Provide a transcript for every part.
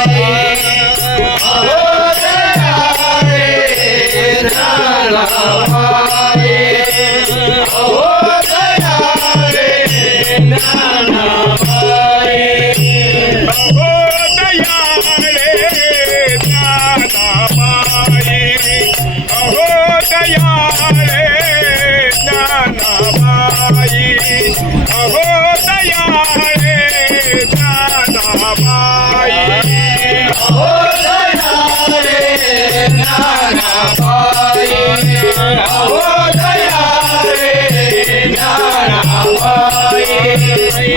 Oh, yeah.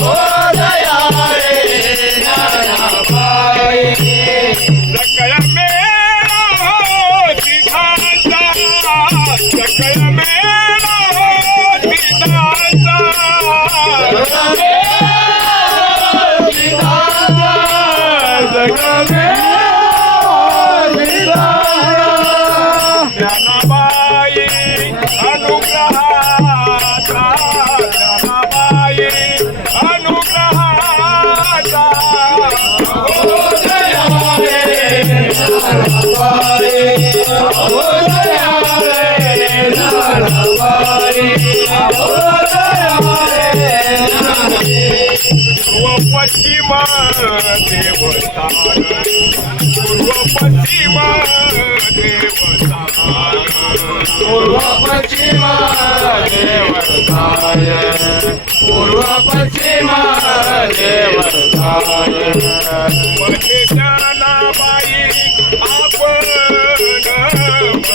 Oh! पश्चिमा देवता पूर्व पश्चिम देवता पूर्व पश्चिम देवताय पूर्व पश्चिम देवताय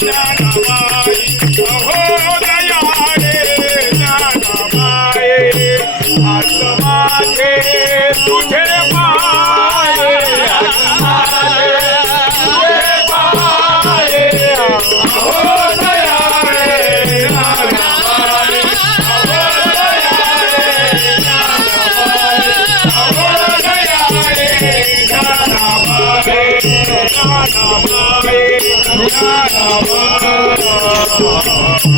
no Hare Rama